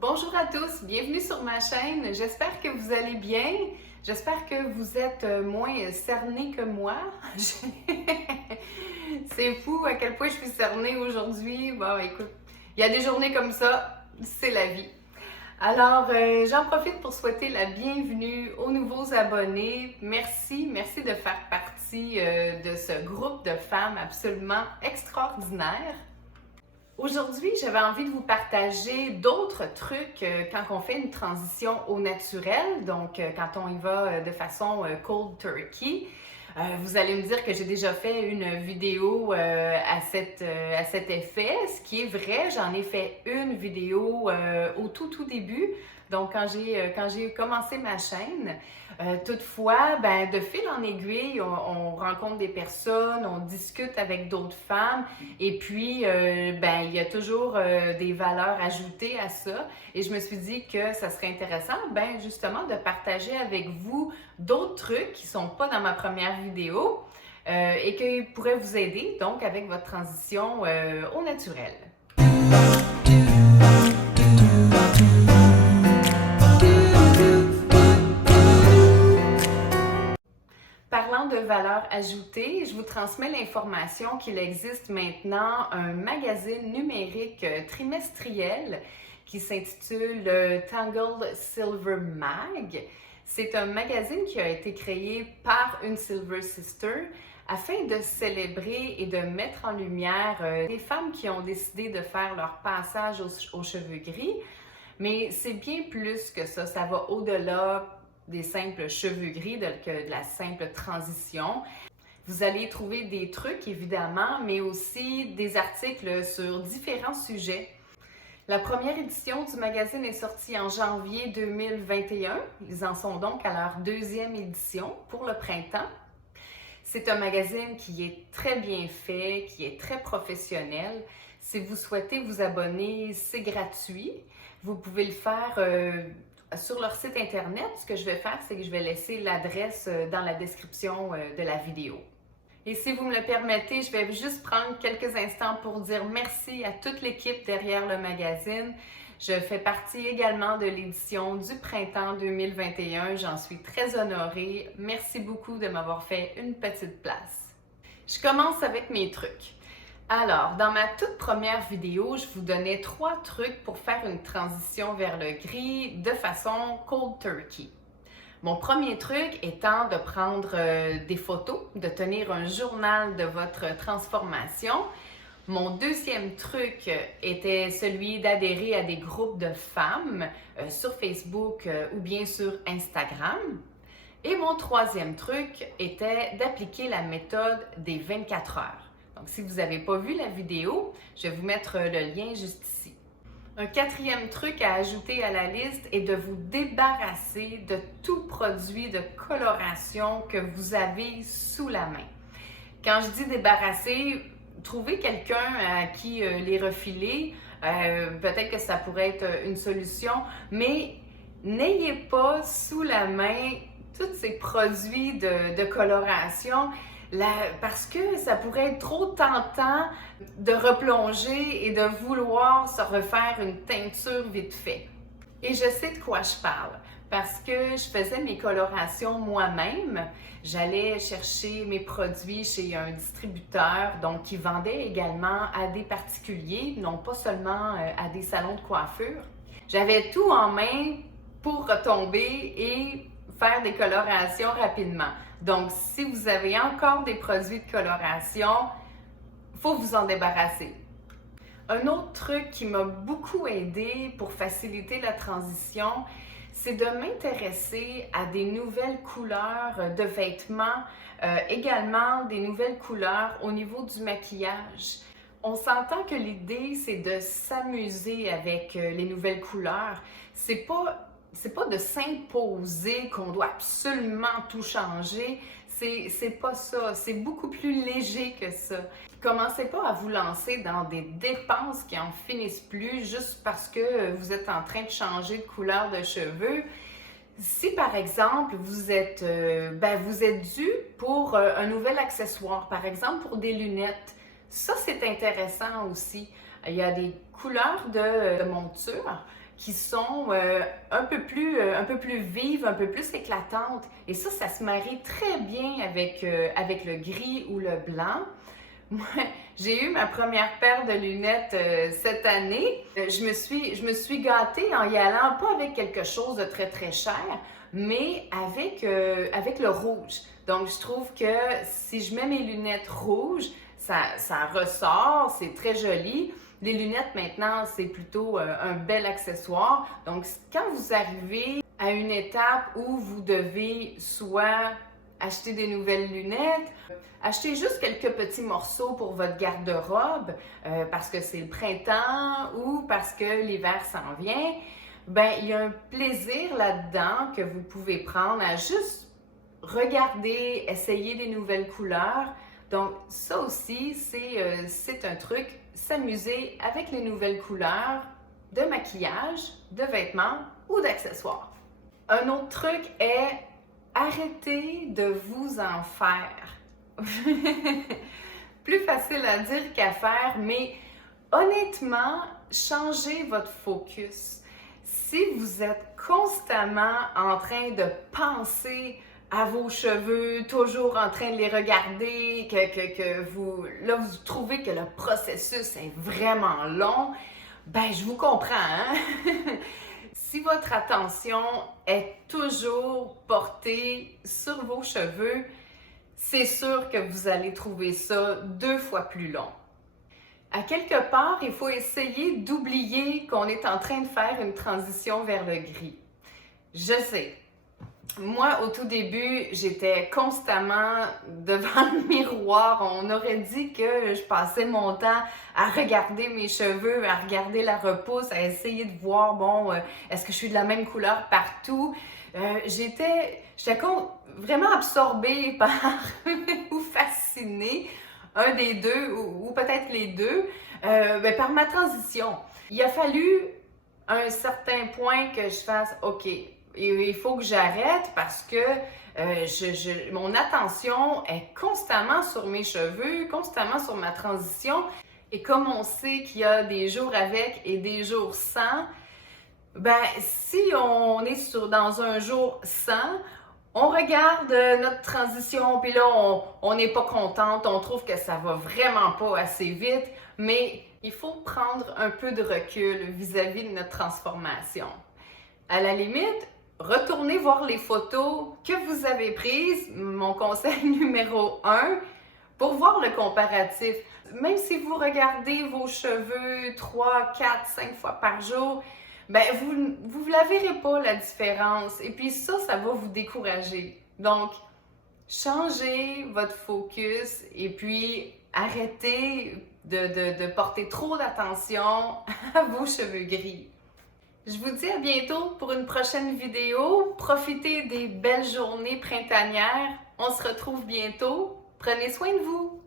Bonjour à tous, bienvenue sur ma chaîne. J'espère que vous allez bien. J'espère que vous êtes moins cernés que moi. C'est fou à quel point je suis cernée aujourd'hui. Bon, écoute, il y a des journées comme ça, c'est la vie. Alors, j'en profite pour souhaiter la bienvenue aux nouveaux abonnés. Merci de faire partie de ce groupe de femmes absolument extraordinaires. Aujourd'hui, j'avais envie de vous partager d'autres trucs quand on fait une transition au naturel, donc quand on y va de façon cold turkey. Vous allez me dire que j'ai déjà fait une vidéo à cet effet, ce qui est vrai, j'en ai fait une vidéo au tout début, donc quand j'ai commencé ma chaîne. Toutefois, ben, de fil en aiguille, on rencontre des personnes, on discute avec d'autres femmes et puis ben, il y a toujours des valeurs ajoutées à ça. Et je me suis dit que ça serait intéressant, ben, justement, de partager avec vous d'autres trucs qui ne sont pas dans ma première vidéo et qui pourraient vous aider donc avec votre transition au naturel. Parlant de valeur ajoutée, je vous transmets l'information qu'il existe maintenant un magazine numérique trimestriel qui s'intitule Tangled Silver Mag. C'est un magazine qui a été créé par une Silver Sister afin de célébrer et de mettre en lumière des femmes qui ont décidé de faire leur passage aux cheveux gris. Mais c'est bien plus que ça, ça va au-delà des simples cheveux gris, de la simple transition. Vous allez y trouver des trucs, évidemment, mais aussi des articles sur différents sujets. La première édition du magazine est sortie en janvier 2021. Ils en sont donc à leur deuxième édition pour le printemps. C'est un magazine qui est très bien fait, qui est très professionnel. Si vous souhaitez vous abonner, c'est gratuit. Vous pouvez le faire sur leur site internet. Ce que je vais faire, c'est que je vais laisser l'adresse dans la description de la vidéo. Et si vous me le permettez, je vais juste prendre quelques instants pour dire merci à toute l'équipe derrière le magazine. Je fais partie également de l'édition du printemps 2021. J'en suis très honorée. Merci beaucoup de m'avoir fait une petite place. Je commence avec mes trucs. Alors, dans ma toute première vidéo, je vous donnais 3 trucs pour faire une transition vers le gris de façon cold turkey. Mon premier truc étant de prendre des photos, de tenir un journal de votre transformation. Mon deuxième truc était celui d'adhérer à des groupes de femmes sur Facebook ou bien sur Instagram. Et mon troisième truc était d'appliquer la méthode des 24 heures. Donc, si vous n'avez pas vu la vidéo, je vais vous mettre le lien juste ici. Un quatrième truc à ajouter à la liste est de vous débarrasser de tout produit de coloration que vous avez sous la main. Quand je dis débarrasser, trouvez quelqu'un à qui les refiler. Peut-être que ça pourrait être une solution, mais n'ayez pas sous la main tous ces produits de coloration. Parce que ça pourrait être trop tentant de replonger et de vouloir se refaire une teinture vite fait. Et je sais de quoi je parle parce que je faisais mes colorations moi-même. J'allais chercher mes produits chez un distributeur, donc qui vendait également à des particuliers, non pas seulement à des salons de coiffure. J'avais tout en main pour retomber et faire des colorations rapidement. Donc, si vous avez encore des produits de coloration, il faut vous en débarrasser. Un autre truc qui m'a beaucoup aidé pour faciliter la transition, c'est de m'intéresser à des nouvelles couleurs de vêtements, également des nouvelles couleurs au niveau du maquillage. On s'entend que l'idée, c'est de s'amuser avec les nouvelles couleurs. C'est pas de s'imposer qu'on doit absolument tout changer. C'est pas ça. C'est beaucoup plus léger que ça. Commencez pas à vous lancer dans des dépenses qui en finissent plus juste parce que vous êtes en train de changer de couleur de cheveux. Si par exemple vous êtes dû pour un nouvel accessoire, par exemple pour des lunettes, ça c'est intéressant aussi. Il y a des couleurs de monture qui sont un peu plus vives, un peu plus éclatantes. Et ça se marie très bien avec le gris ou le blanc. Moi, j'ai eu ma première paire de lunettes cette année. Je me suis gâtée en y allant, pas avec quelque chose de très très cher, mais avec le rouge. Donc, je trouve que si je mets mes lunettes rouges, ça ressort, c'est très joli. Les lunettes, maintenant, c'est plutôt un bel accessoire. Donc, quand vous arrivez à une étape où vous devez soit acheter des nouvelles lunettes, acheter juste quelques petits morceaux pour votre garde-robe parce que c'est le printemps ou parce que l'hiver s'en vient, ben il y a un plaisir là-dedans que vous pouvez prendre à juste regarder, essayer des nouvelles couleurs. Donc ça aussi, c'est un truc, s'amuser avec les nouvelles couleurs de maquillage, de vêtements ou d'accessoires. Un autre truc est arrêtez de vous en faire. Plus facile à dire qu'à faire, mais honnêtement, changez votre focus. Si vous êtes constamment en train de penser à vos cheveux, toujours en train de les regarder, que vous trouvez que le processus est vraiment long, ben je vous comprends, hein? Si votre attention est toujours portée sur vos cheveux, c'est sûr que vous allez trouver ça 2 fois plus long. À quelque part, il faut essayer d'oublier qu'on est en train de faire une transition vers le gris. Je sais. Moi, au tout début, j'étais constamment devant le miroir. On aurait dit que je passais mon temps à regarder mes cheveux, à regarder la repousse, à essayer de voir, bon, est-ce que je suis de la même couleur partout? J'étais vraiment absorbée par ou fascinée, un des deux, ou peut-être les deux, par ma transition. Il a fallu à un certain point que je fasse, OK, il faut que j'arrête parce que mon attention est constamment sur mes cheveux, constamment sur ma transition. Et comme on sait qu'il y a des jours avec et des jours sans, ben si on est dans un jour sans, on regarde notre transition, puis là, on n'est pas contente, on trouve que ça va vraiment pas assez vite, mais il faut prendre un peu de recul vis-à-vis de notre transformation. À la limite, retournez voir les photos que vous avez prises, mon conseil numéro 1, pour voir le comparatif. Même si vous regardez vos cheveux 3, 4, 5 fois par jour, ben vous ne la verrez pas la différence. Et puis ça va vous décourager. Donc, changez votre focus et puis arrêtez de porter trop d'attention à vos cheveux gris. Je vous dis à bientôt pour une prochaine vidéo. Profitez des belles journées printanières. On se retrouve bientôt. Prenez soin de vous.